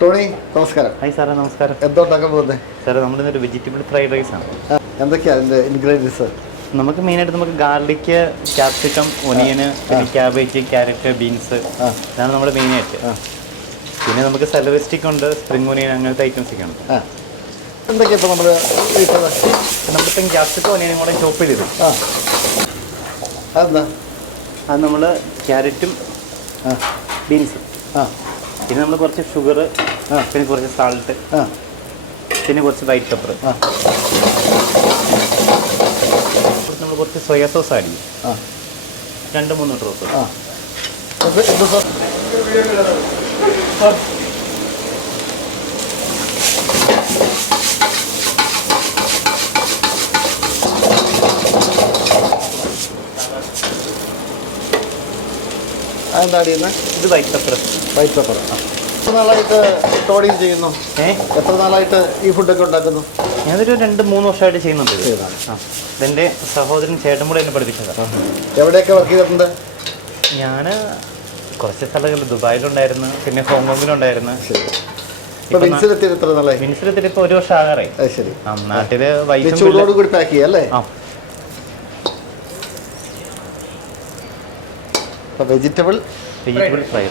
Tony നമസ്കാരം. Hi സാറേ നമസ്കാരം. എന്തോ ഉണ്ടാക്കാൻ പോകുന്നത് സാറേ നമ്മുടെ ഇന്നൊരു വെജിറ്റബിൾ ഫ്രൈഡ് റൈസ് ആണ്. എന്തൊക്കെയാണ് അതിന്റെ ഇൻഗ്രീഡിയൻസ് നമുക്ക് മെയിനായിട്ട് നമുക്ക് ഗാർലിക്ക് ക്യാപ്സിക്കം ഒനിയന് പിന്നെ ക്യാബേജ് ക്യാരറ്റ് ബീൻസ്. ഇതാണ് നമ്മുടെ മെയിനായിട്ട്. പിന്നെ നമുക്ക് സെലവിസ്റ്റിക് ഉണ്ട് സ്പ്രിംഗ് ഒനിയൻ അങ്ങനത്തെ ഐറ്റംസ് ഒക്കെ ഉണ്ട് എന്തൊക്കെയാ ഇപ്പോൾ നമ്മൾ നമ്മളിപ്പം ക്യാപ്സിക്കം ഒനിയനും കൂടെ ചോപ്പ് ചെയ്തു അതെന്താ? അത് നമ്മൾ ക്യാരറ്റും ബീൻസും പിന്നെ നമ്മൾ കുറച്ച് ഷുഗർ. പിന്നെ കുറച്ച് സാൾട്ട് ആ. പിന്നെ കുറച്ച് വൈറ്റ് പെപ്പർ ആ. നമ്മൾ കുറച്ച് സോയാ സോസ് ആഡ് ചെയ്യും. ആ. രണ്ട് മൂന്ന് ഡ്രോപ്പ് ആ. ഇത് ഇത് സോ- അതെന്താ അടിയുന്നത് ഇത് വൈറ്റ് പെപ്പർ വൈറ്റ് പെപ്പർ എത്ര നാളായിട്ട് ടോണിയും ചെയ്യുന്നു? ഏഹ് എത്ര നാളായിട്ട് ഈ ഫുഡൊക്കെ ഉണ്ടാക്കുന്നു? ഞാനൊരു രണ്ട് മൂന്ന് വർഷമായിട്ട് ചെയ്യുന്നുണ്ട് ഇത്. ചെയ്തതാണ്. ആ. ഇതെന്റെ സഹോദരൻ ചേട്ടൻ കൂടെ എന്നെ പഠിപ്പിച്ചതാണ് എവിടെയൊക്കെ വർക്ക് ചെയ്തിട്ടുണ്ട്? ഞാൻ കുറച്ച് സ്ഥലങ്ങളിൽ ദുബായിലുണ്ടായിരുന്നു പിന്നെ ഹോങ്കോങ്ങിലുണ്ടായിരുന്നു. ശരി. ഇപ്പൊ വിൻസിലെത്തി എത്ര നാളായി? മിനിസ്റ്റർ ഇപ്പോൾ ഒരു വർഷം ആകാറായി. അത് ശരി. ആ നാട്ടിൽ ഈ വൈഫും ചൂടോട് പിള്ളേ- കൂടി പാക്ക് ചെയ്യാം അല്ലേ? ആ. Vegetable vegetable fry